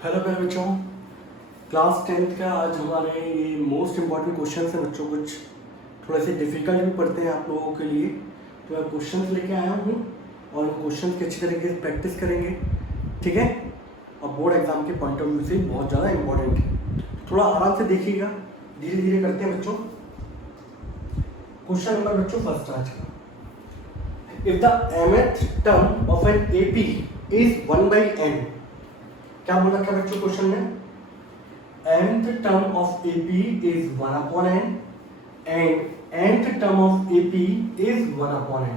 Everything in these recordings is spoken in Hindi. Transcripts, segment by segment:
हेलो प्यारे बच्चों, क्लास 10th का आज हमारे ये मोस्ट इम्पॉर्टेंट क्वेश्चन हैं बच्चों। कुछ थोड़े से डिफिकल्ट भी पढ़ते हैं आप लोगों के लिए, तो मैं क्वेश्चंस लेके आया हूँ और उन क्वेश्चंस की अच्छी तरीके से प्रैक्टिस करेंगे, ठीक है। और बोर्ड एग्जाम के पॉइंट ऑफ व्यू से बहुत ज़्यादा इम्पॉर्टेंट है, थोड़ा आराम से देखिएगा, धीरे धीरे करते हैं बच्चों। क्वेश्चन नंबर बच्चों फर्स्ट आज का, if the mth term of an AP is 1/n, क्या बोल रखा है बच्चों क्वेश्चन में? nth term of AP is 1/n and nth term of AP is 1/n।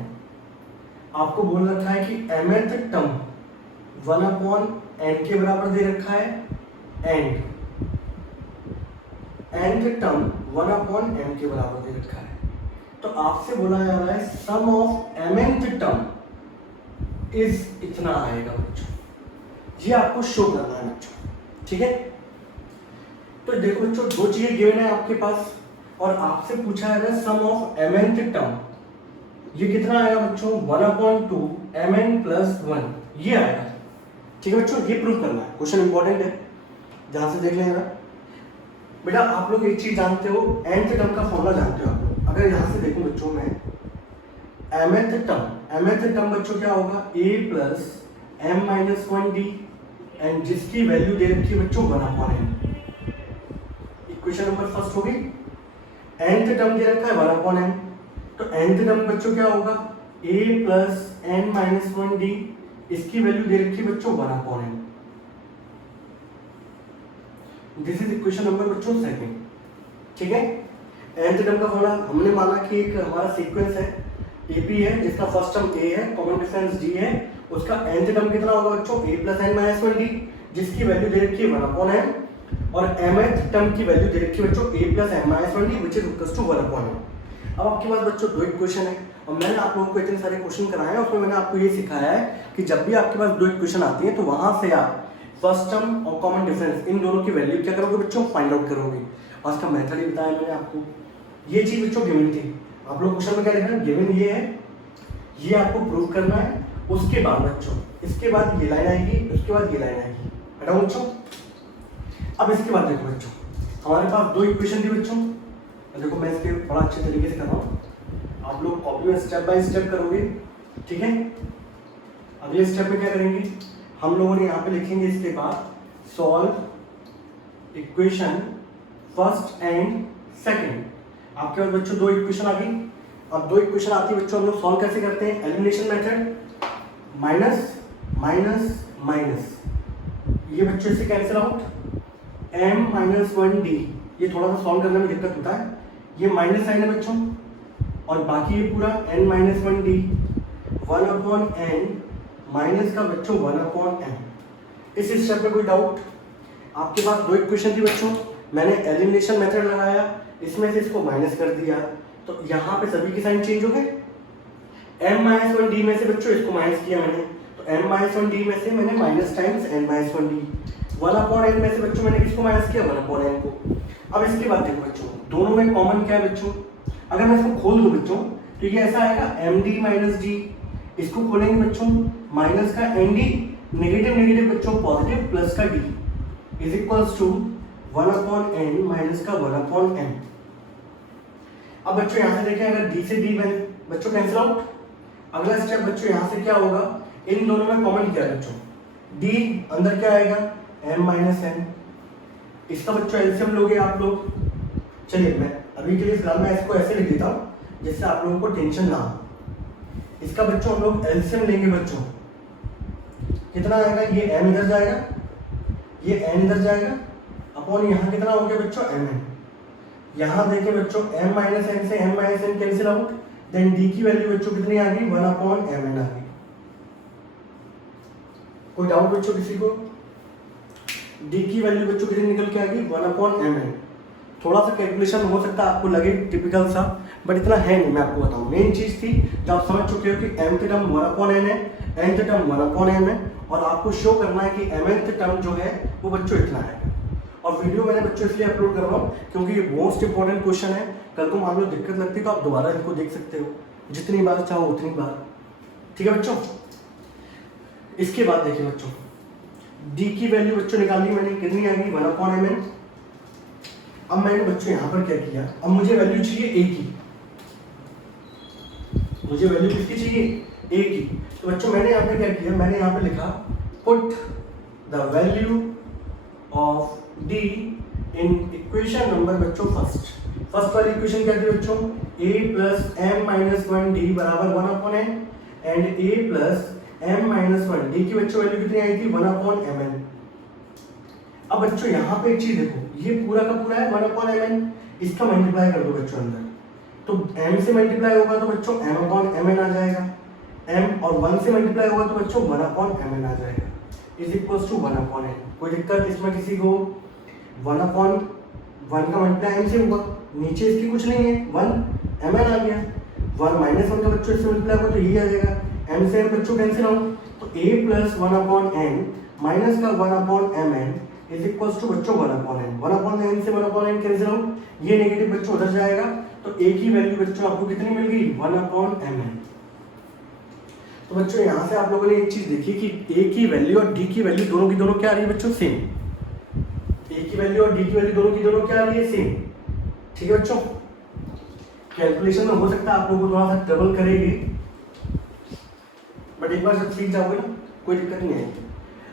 आपको बोल रखा है कि mth term 1/n के बराबर दे रखा है and nth term 1/m के बराबर दे रखा है। तो आपसे बोला जा रहा है sum of mth term is इतना आएगा बच्चों, ये आपको शो करना है बच्चों, ठीक है। तो देखो बच्चों, दो चीजें गिवन है आपके पास और आपसे पूछा है सम ऑफ mnth टर्म, ये कितना आएगा बच्चों? 1/2 mn + 1, ये आएगा, ठीक है बच्चों। ये प्रूव करना है, क्वेश्चन इंपॉर्टेंट है, ध्यान से देख लेना बेटा। आप लोग एक चीज जानते हो, nth टर्म का फॉर्मूला जानते हो आप लोग। अगर यहां से देखो बच्चों मैं mth टर्म बच्चों क्या होगा? a + m - 1d एंड जिसकी वैल्यू दे रखी है बच्चों 1/n। इक्वेशन नंबर फर्स्ट होगी, nth टर्म दे रखा है 1/n, तो nth टर्म बच्चों क्या होगा? a + n - 1d, इसकी वैल्यू दे रखी है बच्चों 1/n। This is equation number बच्चों सेकंड, ठीक है। nth टर्म का फॉर्मूला हमने माना कि एक हमारा सीक्वेंस है, AP है जिसका फर्स्ट टर्म a है, कॉमन डिफरेंस d है, उसका nth टर्म कितना होगा बच्चों? a + n - 1d, जिसकी वैल्यू दे रखी है 1/n, और mth टर्म की वैल्यू दे रखी है बच्चों a + m - 1d which is equals to 1/n। अब आपके पास बच्चों दो इक्वेशन है और मैंने आप लोगों को इतने सारे क्वेश्चन कराए हैं, उसमें मैंने आपको ये सिखाया है कि जब भी आपके पास दो इक्वेशन आती है तो वहां से आप फर्स्ट टर्म और कॉमन डिफरेंस इन दोनों की वैल्यू क्या करोगे बच्चों? फाइंड आउट करोगे। और इसका मेथड ही बताया मैंने आपको, ये चीज बच्चों गिवन थी। आप लोग क्वेश्चन में क्या लिखा है? गिवन ये है, ये आपको प्रूव करना है। उसके बाद बच्चों, इसके बाद ये लाइन आएगी, उसके बाद ये लाइन आएगी, हटाओ बच्चों। अब इसके बाद देखो बच्चों, हमारे पास दो इक्वेशन थी बच्चों। देखो मैं इसके बड़ा अच्छे तरीके से कर रहा हूँ, आप लोग कॉपी में स्टेप बाय स्टेप करोगे, ठीक है। अगले स्टेप में क्या करेंगे हम लोगों ने यहाँ पे लिखेंगे, इसके बाद solve equation first and second. आपके पास बच्चों दो इक्वेशन आ गई। अब दो इक्वेशन आती है बच्चों, हम लोग सॉल्व कैसे करते हैं? Elimination method, minus minus minus, ये बच्चों इससे कैंसिल आउट, m - 1d, ये थोड़ा सा सॉल्व करने में दिक्कत होता है, ये माइनस साइन है बच्चों, और बाकी ये पूरा n - 1d 1/n माइनस का बच्चों 1/m। इस स्टेप में कोई डाउट? आपके पास दो इक्वेशन थी बच्चों, मैंने एलिमिनेशन मेथड लगाया, इसमें से इसको माइनस कर दिया, तो यहाँ पे सभी के साइन चेंज हो गए। m - 1d में से बच्चों इसको माइनस किया मैंने, तो m - 1d में से मैंने minus times n - 1d, 1/n में से बच्चों मैंने किसको माइनस किया? 1/n को। अब इसके बाद देखो बच्चों, दोनों में कॉमन क्या है बच्चों? अगर मैं इसको खोल दूं बच्चों तो ये ऐसा आएगा md - d, इसको खोलेंगे बच्चों माइनस का nd, नेगेटिव नेगेटिव बच्चों पॉजिटिव, प्लस का d is equals to 1/n minus का 1/m। अब बच्चों यहाँ से देखें, अगर d से d बच्चों कैंसिल आउट। अगला स्टेप बच्चों यहाँ से क्या होगा? इन दोनों में कॉमन क्या है बच्चों? d अंदर क्या आएगा? m - n, इसका बच्चों एलसीएम लोगे आप लोग। चलिए मैं अभी के लिए फिलहाल मैं इसको ऐसे लिख देता हूँ जिससे आप लोगों को टेंशन ना हो। इसका बच्चों हम लोग एलसीएम लेंगे बच्चों, कितना आएगा? ये m इधर जाएगा, ये n इधर जाएगा, अपॉन यहाँ कितना हो गया बच्चों? mn। यहाँ देखिए बच्चों m - n से m - n cancel out, then d की वैल्यू बच्चों कितनी आ गई? 1/mn आ गई। कोई डाउट बच्चों किसी को? d की वैल्यू बच्चों कितनी निकल के आ गई? 1/mn। थोड़ा सा कैलकुलेशन हो सकता है आपको लगे टिपिकल सा, बट इतना है नहीं। मैं आपको बताऊं, मेन चीज थी जब आप समझ चुके हो कि mth टर्म 1/n है, nth टर्म 1/m है, और आपको शो करना है कि mth टर्म जो है वो बच्चों इतना है। और वीडियो मैंने बच्चों इसलिए अपलोड कर रहा हूँ क्योंकि ये मोस्ट इंपॉर्टेंट क्वेश्चन है। कल को मान लो दिक्कत लगती है तो आप दोबारा इनको देख सकते हो, जितनी बार चाहो उतनी बार, ठीक है बच्चों। इसके बाद देखिए बच्चों, डी की वैल्यू बच्चों निकाली मैंने, कितनी आ गई 1/mn। अब मैंने बच्चों यहाँ पर क्या किया, अब मुझे वैल्यू चाहिए ए की, मुझे वैल्यू किसकी चाहिए, ए की। तो बच्चों मैंने यहाँ पे क्या किया, मैंने यहाँ पे लिखा put the value of D in equation number बच्चों फर्स्ट वाली इक्वेशन क्या थी बच्चों, a plus M minus one D बराबर 1/n and a plus M minus one D की बच्चों वैल्यू कितनी आई थी 1/mn। अब बच्चों यहाँ पे एक चीज देखो, ये पूरा का पूरा है 1/mn, इसका मल्टीप्लाई कर दो बच्चों अंदर, तो m से मल्टीप्लाई होगा तो बच्चों m/mn आ जाएगा, m और 1 से मल्टीप्लाई होगा तो बच्चों 1/mn आ जाएगा, इज इक्वल्स टू 1/n। कोई दिक्कत इसमें किसी को, 1/1 का मल्टीप्लाई m से होगा, नीचे इसकी कुछ नहीं है, 1/mn आ गया, 1 माइनस 1 का बच्चों इससे मल्टीप्लाई होगा तो यही आ जाएगा, m से बच्चों कैंसिल आउट, तो a प्लस 1/n माइनस का 1/mn इज इक्वल्स टू बच्चों 1/n, 1/n से 1/n कैंसिल आउट, ये नेगेटिव बच्चों उधर जाएगा, तो a की वैल्यू बच्चों आपको कितनी मिल गई 1/mn। तो बच्चों यहाँ से आप लोगों ने एक चीज देखी कि a की वैल्यू और d की वैल्यू दोनों की दोनों क्या आ रही है बच्चों, सेम। a की वैल्यू और d की वैल्यू दोनों की दोनों क्या आ रही है, सेम। ठीक है बच्चों, कैलकुलेशन में हो सकता है आप लोगों को थोड़ा सा ट्रबल करेगी, बट एक बार जब सीख जाओगे ना कोई दिक्कत नहीं आएगी।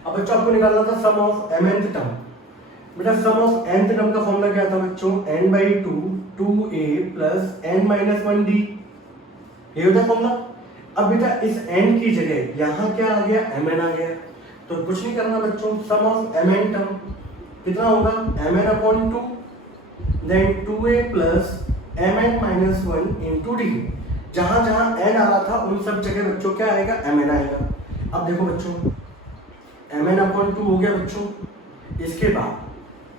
अब बच्चों आपको निकालना था सम ऑफ mnth टर्म। बेटा सम ऑफ nth टर्म का फॉर्मूला क्या था बच्चों, n/2 2a plus n minus 1d, ये होता है फॉर्मूला। अब बेटा इस n की जगह यहाँ क्या आ गया, mn आ गया, तो कुछ नहीं करना बच्चों, सम ऑफ mn टर्म कितना होगा, mn/2 then 2a plus mn minus 1 into D. जहां जहां n आ रहा था उन सब जगह बच्चों क्या आएगा, mn आएगा। अब देखो बच्चों mn/2 हो गया बच्चों, इसके बाद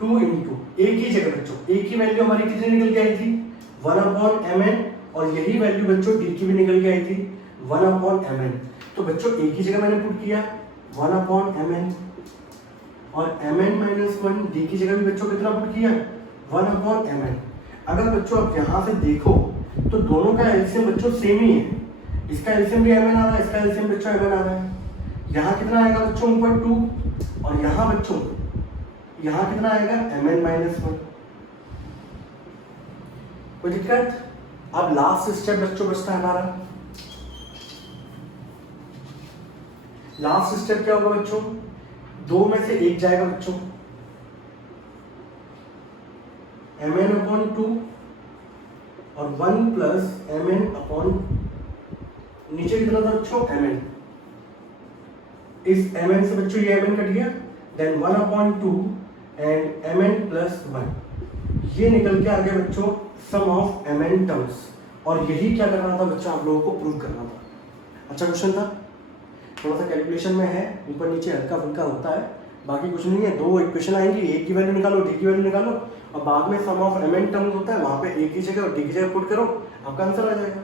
2 इंटू a की जगह बच्चों a की वैल्यू हमारी कितनी निकल के आई थी 1/mn, और यही वैल्यू बच्चों d की भी निकल के आई थी 1/mn। तो बच्चों a की जगह मैंने पुट किया 1/mn, और mn माइनस 1 d की जगह भी बच्चों कितना पुट किया 1/mn। अगर बच्चों आप यहाँ से देखो तो दोनों का एलसीएम बच्चों सेम ही है, इसका एलसीएम भी mn आ रहा है, इसका एलसीएम बच्चों mn आ रहा है। यहाँ कितना आएगा बच्चों ऊपर 2, और यहाँ बच्चों यहाँ कितना आएगा mn माइनस 1। कोई दिक्कत। अब लास्ट स्टेप बच्चों बचता है हमारा, लास्ट स्टेप क्या होगा बच्चों, दो में से एक जाएगा बच्चों, mn/2 और 1 प्लस mn नीचे कितना था बच्चों mn, इस mn से बच्चों ये mn कट गया, देन 1/2 एंड mn प्लस 1, ये निकल के आ गया बच्चों सम ऑफ mn टर्म्स। और यही क्या करना था बच्चों, आप लोगों को प्रूव करना था। अच्छा क्वेश्चन था, थोड़ा सा कैलकुलेशन में है, ऊपर नीचे हल्का फुल्का होता है, बाकी कुछ नहीं है। दो इक्वेशन आएंगी, a की वैल्यू निकालो, d की वैल्यू निकालो, और बाद में सम ऑफ mn टर्म्स होता है, वहां पे a की जगह और d की जगह पुट करो, आपका आंसर आ जाएगा।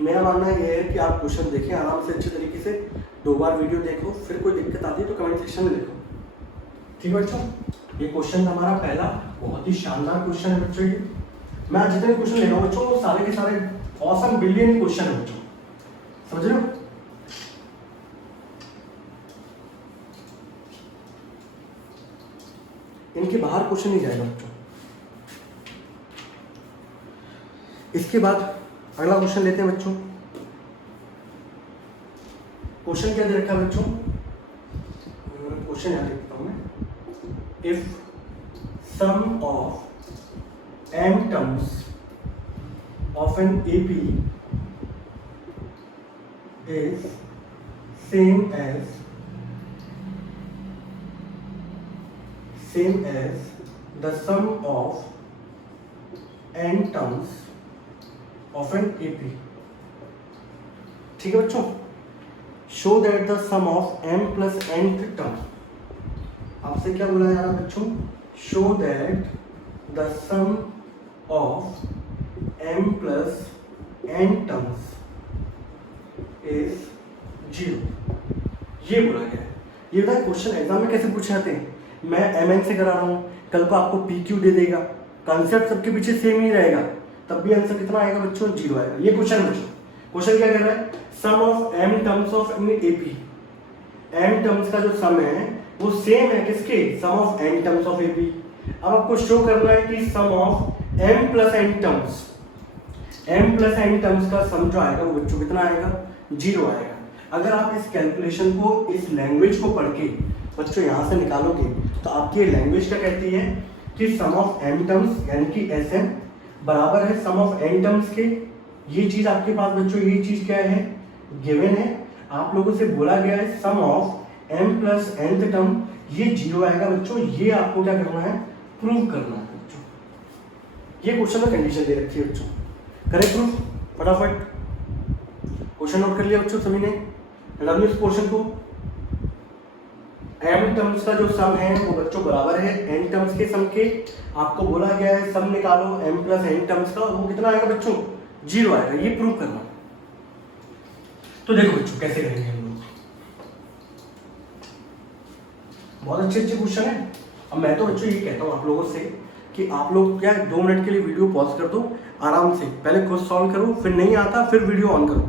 मेरा मानना ये है कि आप क्वेश्चन देखें आराम से अच्छे तरीके से, 2 बार वीडियो देखो, फिर कोई दिक्कत आती है तो कमेंट सेक्शन में लिखो। ठीक है बच्चों, ये क्वेश्चन हमारा पहला बहुत ही शानदार क्वेश्चन है बच्चों। ये मैं आज जितने क्वेश्चन ले रहा हूँ बच्चों वो सारे के सारे ऑसम बिलियन क्वेश्चन है बच्चों, समझ रहे हो। इनके बाहर क्वेश्चन नहीं जाएगा बच्चों। इसके बाद अगला क्वेश्चन लेते हैं बच्चों। क्वेश्चन क्या दे रखा है बच्चों, क्वेश्चन यहाँ लिखता हूं मैं, if sum of n terms of an AP is same as the sum of n terms of an AP। ठीक है बच्चों, show that the sum of m plus nth term, आपसे क्या बोला जा रहा है बच्चों, show that the sum of m plus n terms is 0, ये बोला गया है। ये बताए क्वेश्चन एग्जाम में कैसे पूछे जाते हैं, मैं mn से करा रहा हूँ, कल को आपको pq दे देगा, कॉन्सेप्ट सबके पीछे सेम ही रहेगा, तब भी आंसर कितना आएगा बच्चों, 0 आएगा। ये क्वेश्चन बच्चों, क्वेश्चन क्या कर रहा है, sum of m terms of AP, N terms का जो सम है वो सेम है किसके, sum of N terms of A B. अब आपको शो करना है कि sum of M plus N terms, M plus N terms का सम जो आएगा वो बच्चों कितना आएगा, 0 आएगा। अगर आप इस कैलकुलेशन को, इस लैंग्वेज को पढ़ के बच्चों यहाँ से निकालोगे तो आपकी ये लैंग्वेज क्या कहती है कि सम ऑफ एम टर्म्स यानी कि एस एम बराबर है सम ऑफ एन टर्म्स के। ये चीज आपके पास बच्चों, ये चीज क्या है, गिवन है, आप लोगों से बोला गया है sum of M plus N term ये 0 आएगा बच्चों। ये आपको क्या करना है, प्रूव करना है बच्चों। ये क्वेश्चन में कंडीशन दे रखी है बच्चों, करें प्रूफ फटाफट। क्वेश्चन नोट कर लिया बच्चों सभी ने, रन इस पोर्शन को। एम टर्म्स का जो सम है वो बच्चों बराबर है एन टर्म्स के सम के। आपको बोला गया है सम निकालो एम प्लस एन टर्म्स का, वो कितना आएगा बच्चों, 0 आएगा। ये प्रूव करना। तो देखो बच्चों कैसे करेंगे हम लोग, बहुत अच्छे क्वेश्चन है। अब मैं तो बच्चों ये कहता हूँ आप लोगों से कि आप लोग क्या 2 मिनट के लिए वीडियो पॉज कर दो, आराम से पहले खुद सॉल्व करो, फिर नहीं आता फिर वीडियो ऑन करो।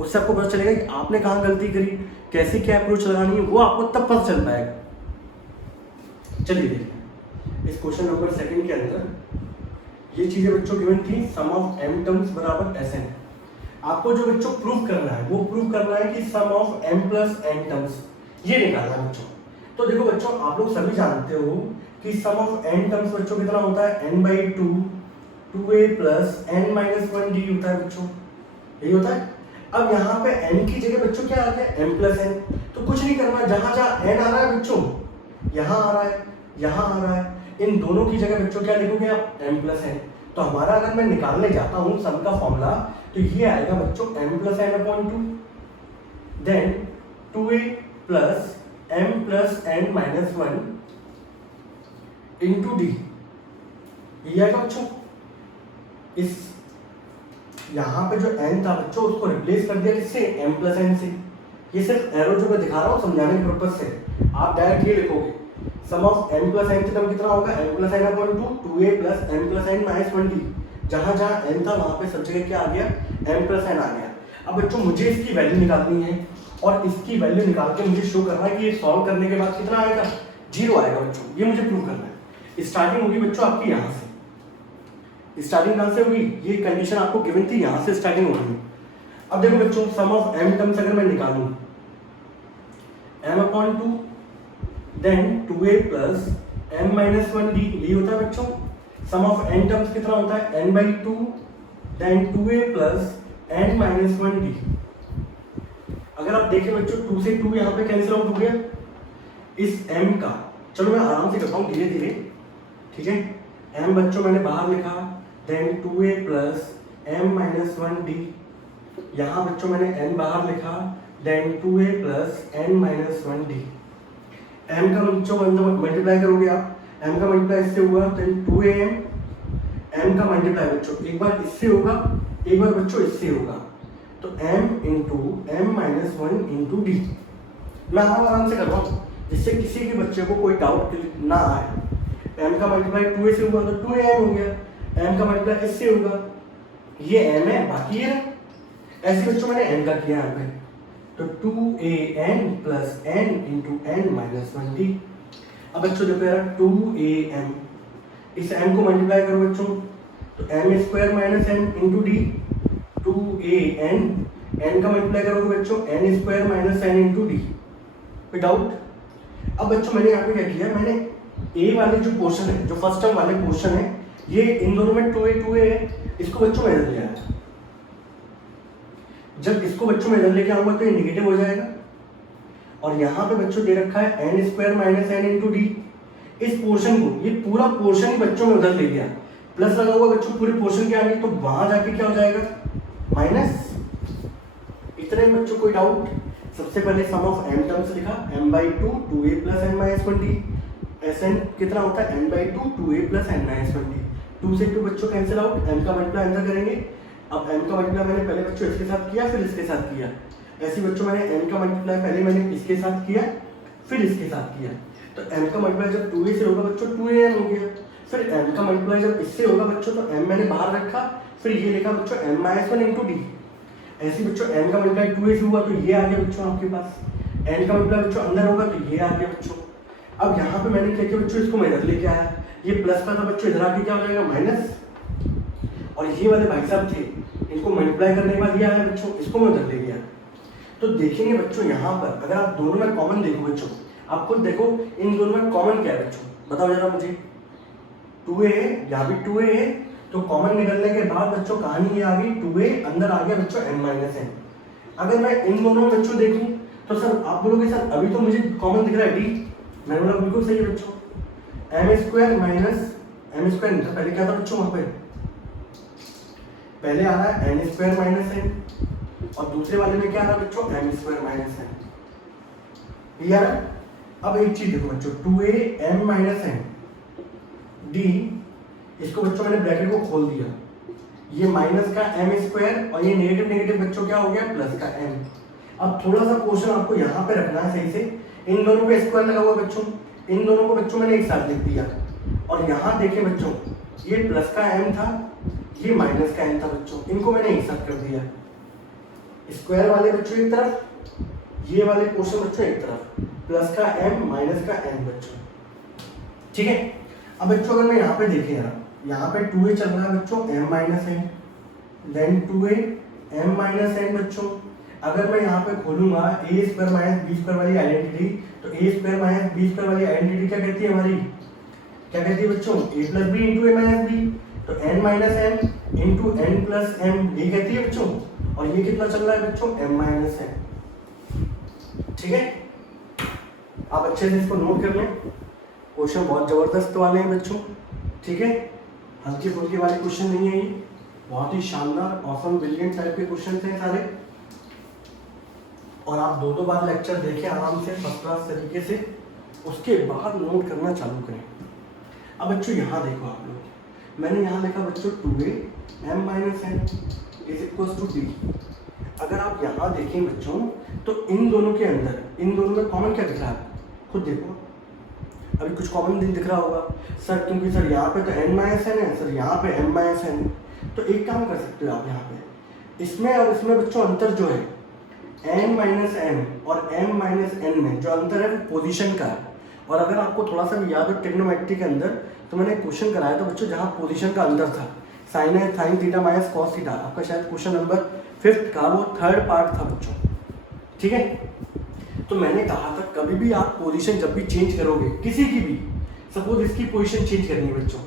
उससे आपको पता चलेगा कि आपने कहाँ गलती करी, कैसे क्या अप्रोच लगानी है, वो आपको तब पता चल पाएगा। चलिए देखिए इस क्वेश्चन नंबर 2 के अंदर ये चीजें बच्चों गिवन थी, सम ऑफ एम टर्म्स बराबर एस एन। आपको जो बच्चों प्रूव करना है वो प्रूव करना है कि sum of M plus N terms ये निकालना है बच्चों। तो देखो बच्चों आप लोग सभी जानते हो कि सम ऑफ एन टर्म्स बच्चों कितना होता है, n/2 2a plus n minus 1d होता है बच्चों, यही होता है। अब यहाँ पे n की जगह बच्चों क्या आ गया, m प्लस n। तो कुछ नहीं करना, जहां जहां n आ रहा है बच्चों, यहाँ आ रहा है, यहाँ आ रहा है, इन दोनों की जगह बच्चों क्या लिखोगे आप, m प्लस n। तो हमारा अगर मैं निकालने जाता हूँ सम का फॉर्मूला तो ये आएगा बच्चों m plus n/2 then 2a plus m plus n minus 1 into D. ये आएगा बच्चों। इस यहाँ पे जो n था बच्चों उसको रिप्लेस कर दिया किससे, m प्लस n से। ये सिर्फ एरो जो मैं दिखा रहा हूँ समझाने के पर्पज से, आप डायरेक्ट ये लिखोगे sum of m plus n term कितना होगा, m plus n/2 2a plus m plus n minus 1d। जहाँ जहाँ n था वहाँ पे सब जगह क्या आ गया, m प्लस n आ गया। अब बच्चों मुझे इसकी वैल्यू निकालनी है और इसकी वैल्यू निकाल के मुझे शो करना है कि ये सॉल्व करने के बाद कितना आएगा, 0 आएगा बच्चों। ये मुझे प्रूव करना है। स्टार्टिंग होगी बच्चों आपकी यहाँ से। स्टार्टिंग कहाँ से होगी, ये कंडीशन आपको गिवन थी, यहाँ से स्टार्टिंग होगी। अब देखो बच्चों सम ऑफ m टर्म्स अगर मैं निकालूं m/2 then 2a plus m minus 1d, यही होता है बच्चों। सम ऑफ n टर्म्स कितना होता है, n/2 then 2a plus n minus 1d। अगर आप देखें बच्चों 2 से 2 यहाँ पे कैंसिल आउट हो गया। इस m का, चलो मैं आराम से करता हूँ धीरे धीरे, ठीक है। m बच्चों मैंने बाहर लिखा, then 2a plus m minus 1d। यहाँ बच्चों मैंने n बाहर लिखा, then 2a plus n minus 1d। m का बच्चों मल्टीप्लाई करोगे आप, m का मल्टीप्लाई इससे हुआ देन 2am, m का मल्टीप्लाई बच्चों एक बार इससे होगा, एक बार बच्चों इससे होगा, तो m into m minus 1 into D. मैं आराम से कर रहा हूँ जिससे किसी के बच्चे को कोई डाउट ना आए। m का मल्टीप्लाई 2a से हुआ तो 2am हो गया, m का मल्टीप्लाई इससे होगा, ये m है बाकी ये है। ऐसे बच्चों मैंने n का किया यहाँ पे, तो 2an plus n into n minus 1d। अब बच्चों देखो यार 2am, इस m को मल्टीप्लाई करो बच्चों, तो m square minus n into D. 2an, n का मल्टीप्लाई करोगे बच्चों n square minus n into D. कोई डाउट? अब बच्चों मैंने यहाँ पे क्या किया, मैंने a वाले जो पोर्शन है, जो फर्स्ट टर्म वाले पोर्शन है, ये इन दोनों में 2a है, इसको बच्चों में इधर ले आया। जब इसको बच्चों में इधर लेके आऊंगा तो ये निगेटिव हो जाएगा। और यहाँ पे बच्चों दे रखा है n square minus n into D. इस पोर्शन को, ये पूरा पोर्शन ही बच्चों में उधर ले गया, प्लस लगा हुआ बच्चों पूरे पोर्शन के आगे, तो वहां जाके क्या हो जाएगा, माइनस। इतने बच्चों कोई डाउट? सबसे पहले सम ऑफ m टर्म्स लिखा, m/2 2a plus n minus 1d। Sn कितना होता है, n/2 2a plus n minus 1d। 2 से 2 बच्चों कैंसिल आउट, m का मल्टीप्लाई अंदर करेंगे। अब m का मल्टीप्लाई मैंने पहले बच्चों इसके साथ किया, फिर इसके साथ किया। ऐसे बच्चों मैंने m का मल्टीप्लाई पहले मैंने इसके साथ किया, फिर इसके साथ किया। तो m का मल्टीप्लाई जब 2a से होगा बच्चों 2am हो गया। फिर m का मल्टीप्लाई जब इससे होगा बच्चों, तो m मैंने बाहर रखा, फिर ये लिखा बच्चों m माइनस 1 इंटू डी। ऐसे बच्चों m का मल्टीप्लाई 2a से हुआ तो ये आ गया बच्चों आपके पास। n का मतलब बच्चों अंदर होगा तो ये आ गया बच्चों। अब यहाँ पे मैंने क्या किया बच्चों, इसको मैं इधर लेके आया, ये प्लस का था बच्चों, इधर आके क्या हो जाएगा माइनस, और ये वाले भाई साहब थे, इनको मल्टीप्लाई करने के बाद ये आया बच्चों, इसको मैं उधर ले गया। तो देखेंगे बच्चों यहाँ पर अगर आप दोनों में कॉमन देखो बच्चों, आप खुद देखो इन दोनों में कॉमन क्या है बच्चों, बताओ जरा मुझे। 2a है, यहाँ भी 2a है, तो कॉमन निकलने के बाद बच्चों कहानी ये आ गई, 2a अंदर आ गया बच्चों n माइनस n। अगर मैं इन दोनों में बच्चों देखूं तो सर आप बोलोगे सर अभी तो मुझे कॉमन दिख रहा है d, मैंने बोला बिल्कुल सही है बच्चों, m square minus m square नहीं था, पहले क्या था बच्चों वहां पे, पहले आ रहा है n स्क्वायर माइनस n, और दूसरे वाले में क्या आ रहा है बच्चों m स्क्वायर माइनस n। ये आ रहा है। अब एक चीज देखो बच्चों, 2a m minus n d, इसको बच्चों मैंने ब्रैकेट को खोल दिया, ये माइनस का m स्क्वायर और ये नेगेटिव नेगेटिव बच्चों क्या हो गया प्लस का m। अब थोड़ा सा क्वेश्चन आपको यहाँ पे रखना है सही से, इन दोनों पे स्क्वायर लगा हुआ बच्चों, इन दोनों को बच्चों मैंने एक साथ लिख दिया, और यहाँ देखिए बच्चों ये प्लस का m था, ये माइनस का m था बच्चों, इनको मैंने एक साथ कर दिया, स्क्वायर वाले बच्चों एक तरफ, ये वाले पोर्शन बच्चों एक तरफ, प्लस का m माइनस का n बच्चों, ठीक है। अब बच्चों अगर मैं यहाँ पे देखें यहाँ पे 2a चल रहा है बच्चों m minus n, then 2a m minus n बच्चों। अगर मैं यहाँ पे खोलूंगा a square minus b square वाली आइडेंटिटी, तो a square minus b square वाली आइडेंटिटी क्या कहती है हमारी, क्या कहती है बच्चों, a plus B into A minus B, तो n minus m into n plus m, ये कहती है बच्चों, और ये कितना चल रहा है बच्चों m माइनस n, ठीक है। आप अच्छे से इसको नोट कर लें, क्वेश्चन बहुत जबरदस्त वाले हैं बच्चों, ठीक है, हल्के फुल्के वाले क्वेश्चन नहीं है ये, बहुत ही शानदार ऑसम ब्रिलियंट टाइप के क्वेश्चन थे सारे, और आप दो बार लेक्चर देखें आराम से फर्स्ट क्लास तरीके से, उसके बाद नोट करना चालू करें। अब बच्चों यहाँ देखो आप लोग, मैंने यहाँ लिखा बच्चों 2a m minus n is equal to d। अगर आप यहाँ देखें बच्चों तो इन दोनों के अंदर, इन दोनों में कॉमन क्या दिख रहा है, खुद देखो, अभी कुछ कॉमन नहीं दिख रहा होगा सर, क्योंकि सर यहाँ पे तो n माइनस n है, सर यहाँ पे m माइनस n, तो एक काम कर सकते हो आप यहाँ पे, इसमें और इसमें बच्चों अंतर जो है n माइनस m और m माइनस n में जो अंतर है वो पोजीशन का है। और अगर आपको थोड़ा सा भी याद हो ट्रिग्नोमेट्री के अंदर, तो मैंने क्वेश्चन कराया था बच्चों जहाँ पोजीशन का अंतर था, sine theta minus cos theta, आपका शायद क्वेश्चन नंबर 5 का वो 3rd पार्ट था बच्चों, ठीक है। तो मैंने कहा था कभी भी आप पोजीशन जब भी चेंज करोगे किसी की भी, सपोज इसकी पोजीशन चेंज करनी है बच्चों,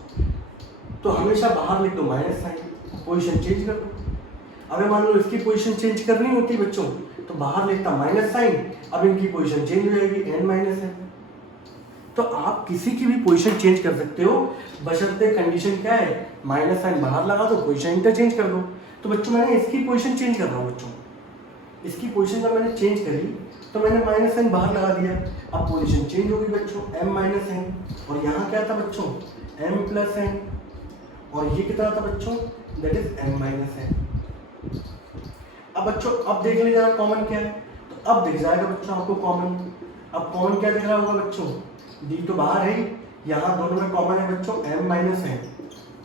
तो हमेशा बाहर लिख दो माइनस साइन, पोजीशन चेंज कर दो। अगर मान लो इसकी पोजीशन चेंज करनी होती बच्चों तो बाहर लिखता माइनस साइन, अब इनकी पोजीशन चेंज हो जाएगी n माइनस n। तो आप किसी की भी पोजीशन चेंज कर सकते हो, बशर्ते कंडीशन क्या है, माइनस साइन बाहर लगा दो, पोजीशन इंटरचेंज कर दो। तो बच्चों मैंने इसकी पोजीशन चेंज कर रहा हूँ बच्चों, इसकी पोजीशन जब मैंने चेंज करी तो मैंने माइनस साइन बाहर लगा दिया, अब पोजीशन चेंज हो गई बच्चों m माइनस n, और यहाँ क्या था बच्चों m प्लस n, और ये कितना था बच्चों that is m minus n। अब बच्चों अब देख लीजिए कॉमन क्या है, तो अब दिख जाएगा बच्चों आपको कॉमन। अब कॉमन क्या दिख रहा होगा बच्चों, d तो बाहर है, यहाँ दोनों में कॉमन है बच्चों m माइनस n,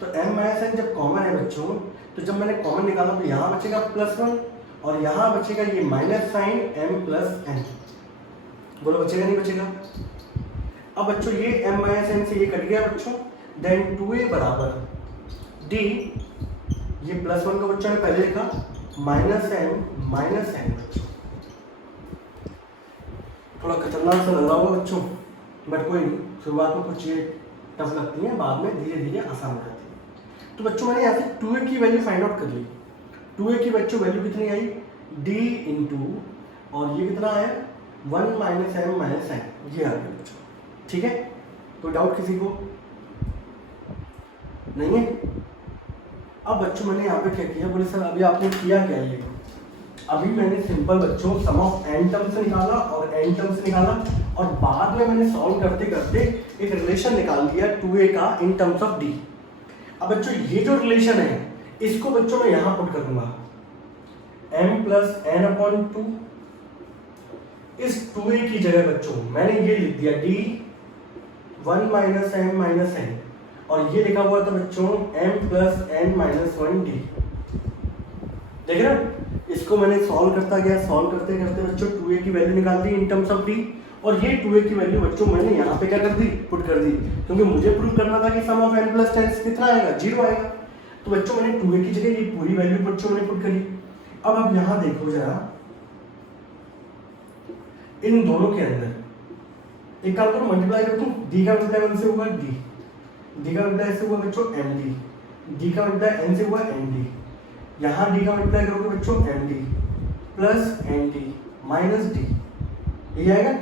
तो m माइनस n जब कॉमन है बच्चों, तो जब मैंने कॉमन निकाला तो यहाँ बचेगा +1 और यहाँ बचेगा ये minus sign m plus n, बोलो बचेगा नहीं बचेगा। अब बच्चों ये m माइनस n से ये कट गया बच्चों, देन 2a बराबर d, ये +1 का बच्चों ने पहले लिखा, माइनस m माइनस n बच्चों, थोड़ा खतरनाक सा लग रहा होगा बच्चों, बट कोई नहीं, शुरुआत में कुछ चीज़ें टफ लगती हैं, बाद में धीरे धीरे आसान हो जाती है। तो बच्चों मैंने यहाँ से 2a की वैल्यू फाइंड आउट कर ली, 2a की बच्चों वैल्यू कितनी आई d इंटू, और ये कितना आया 1 माइनस m माइनस n, ये आ गया बच्चों, ठीक है। कोई डाउट किसी को नहीं है। अब बच्चों मैंने यहाँ पे क्या किया, बोले सर अभी आपने किया क्या, ये अभी मैंने सिंपल बच्चों सम ऑफ n टर्म्स निकाला और n टर्म्स निकाला, और बाद में मैंने सॉल्व करते करते एक रिलेशन निकाल दिया 2a का इन टर्म्स ऑफ d। अब बच्चों ये जो रिलेशन है इसको बच्चों मैं यहाँ पुट करूंगा, m प्लस n अपॉन 2, इस 2a की जगह बच्चों मैंने ये लिख दिया d 1 minus m minus n, और ये लिखा हुआ था बच्चों m plus n minus 1 d। देख रहे हो, इसको मैंने सॉल्व करता गया, सॉल्व करते करते बच्चों 2a की वैल्यू निकाल दी इन टर्म्स ऑफ d, और ये 2a की वैल्यू बच्चों मैंने यहाँ पे क्या कर दी, पुट कर दी, क्योंकि मुझे प्रूव करना था कि सम ऑफ n प्लस 10 कितना आएगा, 0 आएगा। तो बच्चों मैंने 2a की जगह ये पूरी वैल्यू बच्चों मैंने पुट करी। अब आप यहाँ देखो जरा, इन दोनों के अंदर एक काम करो, मल्टीप्लाई कर दूं, d का मल्टीप्लाई 1 से होगा d का मल्टीप्लाई से हुआ बच्चों md, d का मल्टीप्लाई n से हुआ md, यहाँ d का मल्टीप्लाई करोगे बच्चों md plus nd minus d, ये आएगा।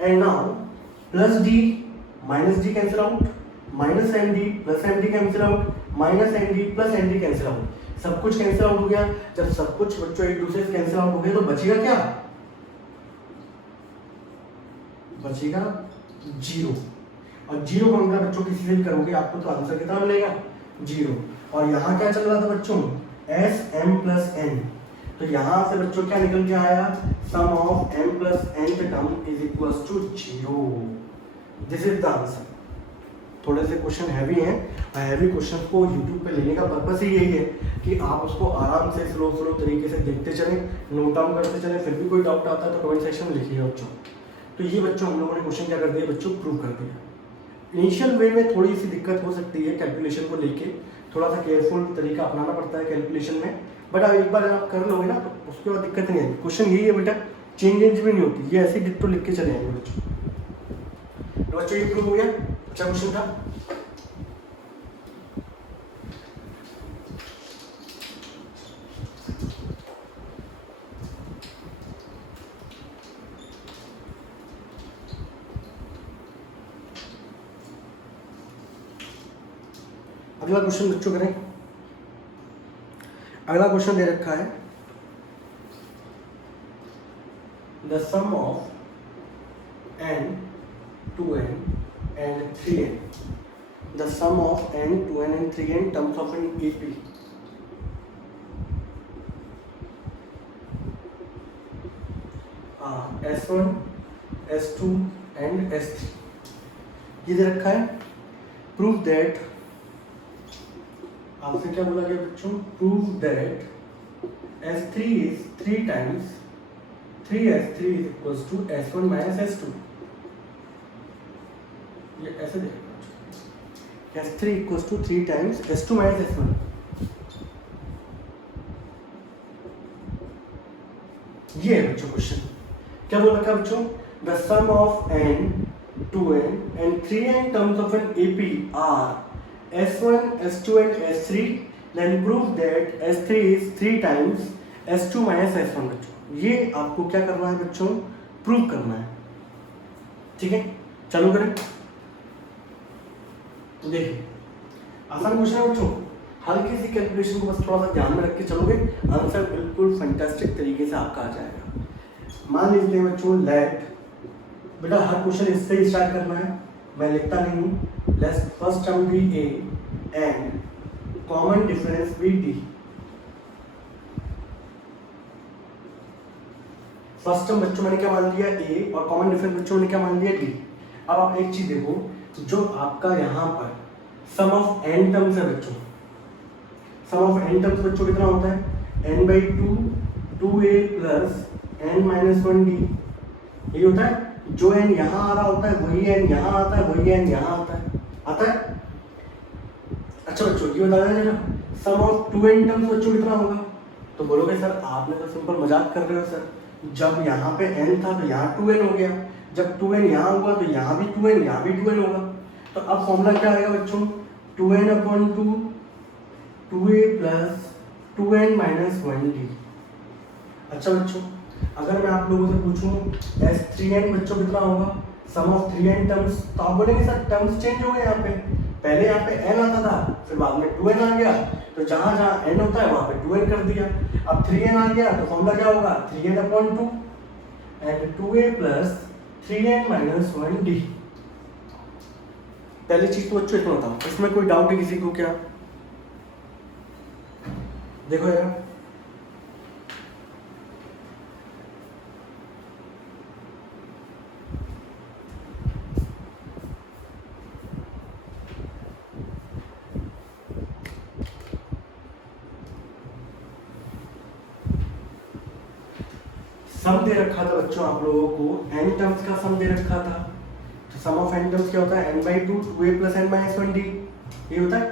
And now plus d minus d cancel out, minus md plus md cancel out, minus nd plus nd cancel out, सब कुछ कैंसिल आउट हो गया। जब सब कुछ बच्चों एक दूसरे से कैंसिल आउट हो गया तो बचेगा क्या, बचेगा 0, और 0 का मतलब बच्चों किसी से भी करोगे आपको तो आंसर कितना मिलेगा, 0। और यहाँ क्या चल रहा था बच्चों, एस एम प्लस एन, तो यहाँ से बच्चों क्या निकल के आया, sum of m plus n term is equals to 0। This is the answer. थोड़े से क्वेश्चन हैवी हैं, और हैवी क्वेश्चन को यूट्यूब पे लेने का पर्पस ही यही है कि आप उसको आराम से स्लो तरीके से देखते चलें, नोट डाउन करते चलें। फिर भी कोई डाउट आता है तो कमेंट सेक्शन में लिखिए बच्चों। तो ये बच्चों हम लोगों ने क्वेश्चन क्या कर दिया बच्चों, प्रूव कर दिया। इनिशियल वे में थोड़ी सी दिक्कत हो सकती है कैलकुलेशन को लेके, थोड़ा सा केयरफुल तरीका अपनाना पड़ता है कैलकुलेशन में, बट अब एक बार आप कर लोगे ना तो उसके बाद दिक्कत नहीं आएगी। क्वेश्चन यही है बेटा, चेंज भी नहीं होती, ये ऐसे डिट्टो लिख के चले आएंगे बच्चों। तो बच्चों ये प्रूव हो गया, अच्छा क्वेश्चन था। अगला क्वेश्चन बच्चों करें। अगला क्वेश्चन दे रखा है, the sum of n 2n and 3n, the sum of n 2n and 3n terms of an AP S1 S2 and S3 ये दे रखा है। प्रूव दैट, आपसे क्या बोला गया बच्चों, prove that S3 is 3 times 3S3 is equals to S1 minus S2। ये ऐसे देखो, S3 equals to 3 times S2 minus S1। ये है बच्चों क्वेश्चन। क्या बोल रखा है बच्चों, the sum of n 2n and 3n terms of an AP are S1, S2 and S3, then prove that S3 is 3 times S2 minus S1 बच्चों। ये आपको क्या करना है बच्चों, प्रूव करना है। ठीक है, चालू करें। देखिए आसान क्वेश्चन है बच्चों, हल्की सी कैलकुलेशन को बस थोड़ा सा ध्यान में रख के चलोगे, आंसर बिल्कुल फैंटास्टिक तरीके से आपका आ जाएगा। मान लीजिए बच्चों लेट, बेटा हर क्वेश्चन इससे ही स्टार्ट करना है, मैं लिखता नहीं हूँ। Let's first term be a and common difference be d. First term बच्चों मैंने क्या मान लिया ए, और कॉमन डिफरेंस बच्चों ने क्या मान लिया डी। अब आप एक चीज देखो, जो आपका यहाँ पर सम ऑफ एन टर्म्स है बच्चों, सम ऑफ एन टर्म्स बच्चों कितना होता है, n by 2 2a plus n minus 1d, ये होता है। जो n यहाँ आ रहा होता है वही n यहाँ आता है, वही n यहाँ आता है। अच्छा बच्चों ये बताना जरा, सम ऑफ 2n टर्म्स बच्चों कितना होगा, तो बोलोगे सर आपने तो सिंपल मजाक कर रहे हो सर, जब यहाँ पे n था तो यहाँ 2n हो गया, जब 2n यहाँ हुआ तो यहाँ भी 2n, यहाँ भी 2n होगा। तो अब फॉर्मूला क्या आएगा बच्चों, 2n upon 2 2a plus 2n minus 1d। अच्छा बच्चों अगर मैं आप लोगों से पूछूं S3n बच्चों कितना होगा, सम ऑफ 3n टर्म्स, तो आप बोलेंगे सर टर्म्स चेंज हो गए यहाँ पे, पहले यहाँ पे n आता था फिर बाद में 2n आ गया, तो जहाँ जहाँ n होता है वहाँ पे 2n कर दिया। अब 3n आ गया तो फॉर्मूला क्या होगा, 3n upon 2 and 2a plus 3n minus 1d। पहली चीज तो बच्चों इतना था, इसमें कोई डाउट है किसी को क्या, देखो यार सम दे रखा था बच्चों आप लोगों को, एन टर्म्स का सम दे रखा था। तो सम ऑफ एन टर्म्स क्या होता है, n/2 2a + n-1d, ये होता है।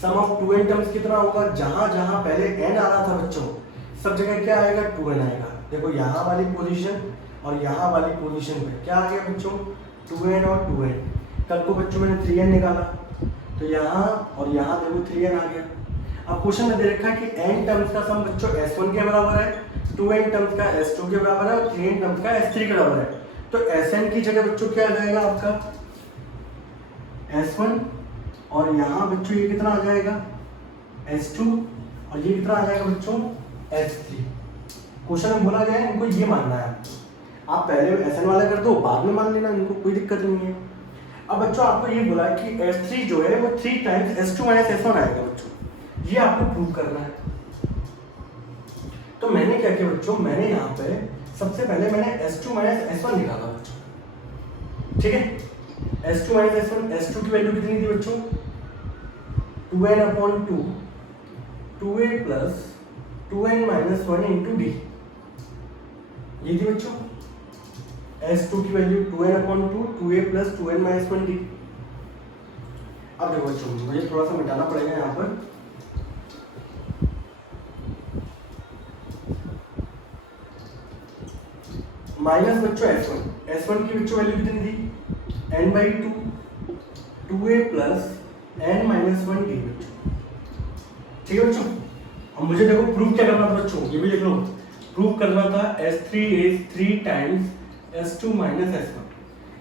सम ऑफ 2n टर्म्स कितना होगा, जहां जहां पहले n आ रहा था बच्चों सब जगह क्या आएगा, 2n आएगा। देखो यहाँ वाली पोजीशन और यहाँ वाली पोजीशन पे क्या आ गया बच्चों, 2n और 2n। कल को बच्चों मैंने 3n निकाला तो यहाँ और यहाँ देखो 3n आ गया। अब क्वेश्चन में दे रखा है कि n टर्म्स का सम बच्चों s1 के बराबर है, 2n टर्म्स का s2 के बराबर है और 3n टर्म्स का s3 के बराबर है। तो sn की जगह बच्चों क्या आ जाएगा आपका s1, और यहाँ बच्चों ये कितना आ जाएगा s2, और ये कितना आ जाएगा बच्चों s3। क्वेश्चन में बोला गया है इनको ये मानना है आपको, आप पहले sn वाला कर दो बाद में मान लेना, इनको कोई दिक्कत नहीं है। अब बच्चों आपको ये बोला है कि s3 जो है वो 3 टाइम्स s2 - s1 आएगा बच्चों, ये आपको प्रूव करना है। तो मैंने क्या किया बच्चों, मैंने यहाँ पे सबसे पहले मैंने s2 - s1 निकाला बच्चों, ठीक है। s2 - s1, s2 की वैल्यू कितनी थी बच्चों, 2n/2 2a + 2n - 1 × d, ये थी बच्चों s2 की value 2n/2 2a + 2n - 1 d। अब देखो बच्चों मुझे थोड़ा सा मिटाना पड़ेगा यहाँ पर, माइनस बच्चों s1 की बच्चों वैल्यू कितनी थी, n/2 2a + n - 1 d बच्चों, ठीक है बच्चों। अब मुझे देखो प्रूव क्या करना था बच्चों, ये भी देख लो, प्रूव करना था s3 is 3 times s2 - s1।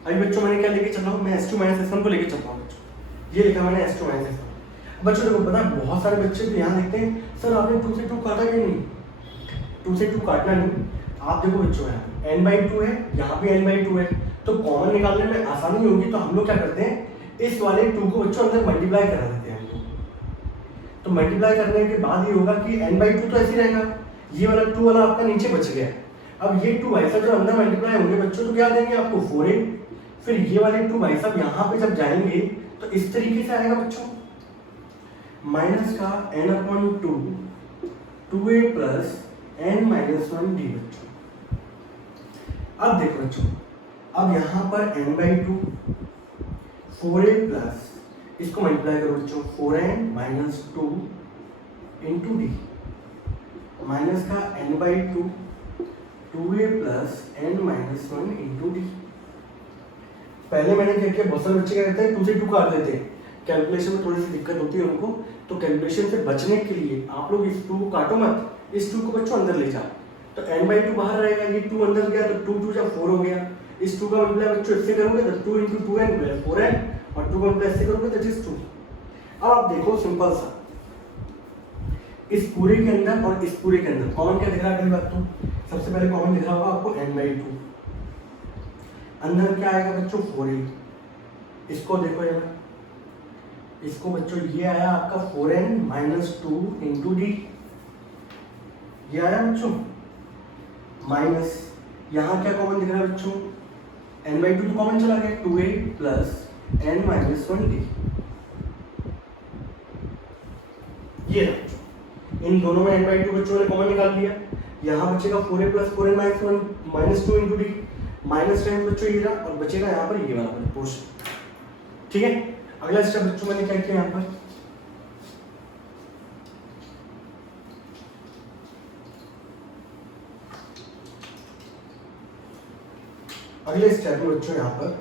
अभी बच्चों मैंने क्या लेके चल रहा हूँ, मैं s2 - s1 को लेके चल रहा हूँ बच्चों, ये लिखा मैंने s2 - s1। बच्चों देखो पता है बहुत सारे बच्चे तो यहाँ देखते हैं सर आपने 2 से 2 काटा क्यों नहीं, 2 से 2 काटना नहीं। आप देखो बच्चों यहाँ n/2 है, यहाँ भी n/2 है, तो कॉमन निकालने में आसानी होगी, तो हम लोग क्या करते हैं इस वाले 2 को बच्चों अंदर मल्टीप्लाई करा देते हैं हम लोग। तो मल्टीप्लाई करने के बाद ये होगा कि n/2 तो ऐसे रहेगा, ये वाला 2 वाला आपका नीचे बच गया। अब ये 2 ऐसा जो अंदर मल्टीप्लाई होंगे बच्चों तो क्या देंगे आपको 4a, फिर ये वाले 2 भाई साहब यहाँ पे जब जाएंगे तो इस तरीके से आएगा बच्चों, माइनस का n/2 2a + n - 1 d बच्चों। अब देखो बच्चों, अब यहाँ पर n/2 4a प्लस इसको मल्टीप्लाई करो बच्चों 4n - 2 × d, माइनस का n/2 2a + n - 1 × d। पहले मैंने क्या किया, बहुत सारे बच्चे क्या कहते हैं 2 से 2 काट देते हैं, कैलकुलेशन में थोड़ी सी दिक्कत होती है उनको, तो कैलकुलेशन से बचने के लिए आप लोग इस 2 को काटो मत, इस 2 को बच्चों अंदर ले जाओ। तो n/2 बाहर रहेगा, ये 2 अंदर गया तो 2 2 4 हो गया। इस 2 का मल्टीप्लाई बच्चों इससे करोगे तो 2 × 2n 4n, और 2 का मल्टीप्लाई इससे करोगे दैट इज 2। अब आप देखो सिंपल सा, इस पूरे के अंदर और इस पूरे के अंदर कॉमन क्या दिख रहा है, पहली बात तो सबसे पहले कॉमन दिख रहा होगा आपको n/2, अंदर क्या आएगा बच्चों 4a, इसको देखो जरा, इसको बच्चों ये आया आपका 4n - 2 × d, ये आया बच्चों, माइनस यहाँ क्या कॉमन दिख रहा है बच्चों, n/2 तो कॉमन चला गया, 2a + n - 1 d, ये इन दोनों में n/2 बच्चों ने कॉमन निकाल लिया। यहाँ बचेगा 4a + 4n - 1 -2 × d, minus time बच्चों ये रहा, और बचेगा यहाँ पर ये वाला पोर्शन, ठीक है। अगला स्टेप बच्चों मैंने क्या किया, यहाँ पर अगले स्टेप में बच्चों यहाँ पर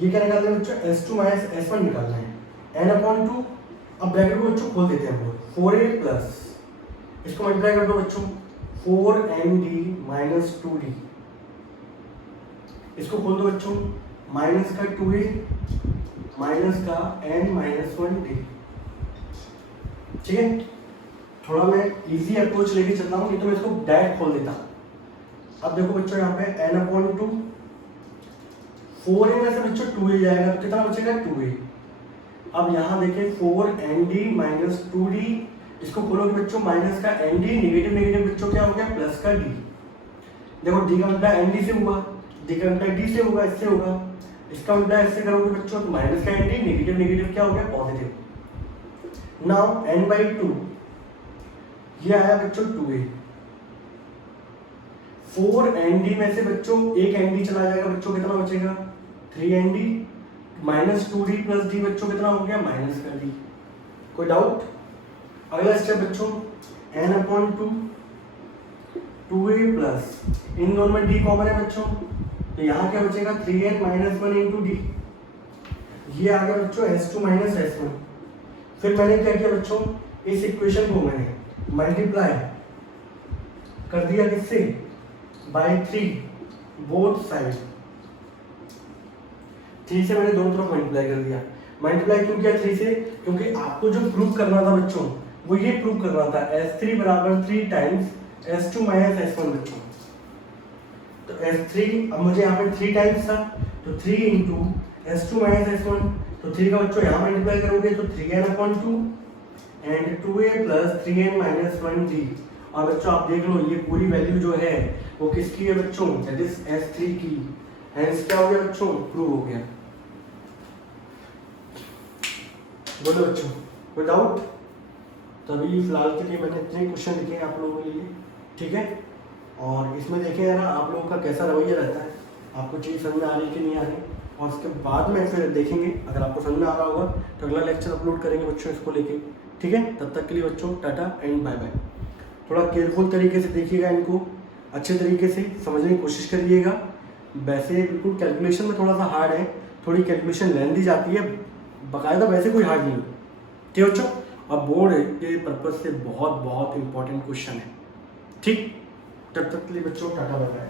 ये क्या निकालना है बच्चों, s2 - s1 निकालना है, n/2। अब ब्रैकेट को बच्चों खोल देते हैं हम लोग, 4a प्लस इसको मल्टीप्लाई कर दो बच्चों 4n d - 2d, इसको खोल दो बच्चों, माइनस का 2a माइनस का n - 1 d, ठीक है। थोड़ा मैं इजी अप्रोच लेके चलता हूँ, नहीं तो मैं इसको डायरेक्ट खोल देता। अब देखो बच्चों यहाँ पे n/2 4a में से बच्चों 2a जाएगा तो कितना बचेगा 2a। अब यहाँ देखें 4n d - 2d, इसको खोलोगे बच्चों, माइनस का n d, नेगेटिव नेगेटिव बच्चों क्या हो गया प्लस का d। देखो d का मल्टीप्लाई n d से हुआ, d का मल्टीप्लाई d से होगा, इससे होगा, इसका मल्टीप्लाई इससे करोगे बच्चों तो माइनस का n d, नेगेटिव नेगेटिव क्या हो गया पॉजिटिव। नाउ n/2 ये आया बच्चों 2a, 4 एनडी में से बच्चों एक एनडी चला जाएगा, बच्चों कितना बचेगा 3 ND minus 2d plus D, बच्चों कितना हो गया माइनस कर दी। कोई डाउट? अगला स्टेप बच्चों n/2 2a प्लस, इन दोनों में d कॉमन है बच्चों, तो यहाँ क्या बचेगा 3n माइनस 1 इंटू डी, ये आ गया बच्चों s2 माइनस s1। फिर मैंने क्या किया बच्चों, इस इक्वेशन को मैंने मल्टीप्लाई कर दिया किससे, बाय 3 बोथ साइड, 3 से मैंने दोनों तरफ मल्टीप्लाई कर दिया। मल्टीप्लाई क्यों किया 3 से, क्योंकि आपको जो प्रूव करना था बच्चों वो ये प्रूव करना था s3 बराबर 3 टाइम्स s2 माइनस s1 बच्चों। तो s3 अब मुझे यहाँ पे 3 टाइम्स था, तो 3 इंटू s2 माइनस s1, तो 3 का बच्चों यहाँ मल्टीप्लाई करोगे तो 3n/2 and 2a plus 3n minus 1d। और बच्चों आप देख लो ये पूरी वैल्यू जो है वो किसकी है बच्चों, दैट इज s3 की। हेंस क्या हो गया बच्चों, प्रूव हो गया। बोलो बच्चों कोई डाउट? तभी फिलहाल के लिए मैंने इतने क्वेश्चन लिखे हैं आप लोगों के लिए, ठीक है। और इसमें देखें ना आप लोगों का कैसा रवैया रहता है, आपको चीज़ समझ में आ रही कि नहीं आ रही, और उसके बाद में फिर देखेंगे अगर आपको समझ में आ रहा होगा तो अगला लेक्चर अपलोड करेंगे बच्चों इसको लेके, ठीक है। तब तक के लिए बच्चों टाटा एंड बाय बाय। थोड़ा केयरफुल तरीके से देखिएगा, इनको अच्छे तरीके से समझने की कोशिश करिएगा। वैसे बिल्कुल कैलकुलेशन में थोड़ा सा हार्ड है, थोड़ी कैलकुलेशन लेंदी जाती है, बाकायदा वैसे कोई हार्ड नहीं है, ठीक है बच्चों। अब बोर्ड के पर्पज से बहुत बहुत इंपॉर्टेंट क्वेश्चन है, ठीक। तब तक के लिए बच्चों टाटा बाय बाय।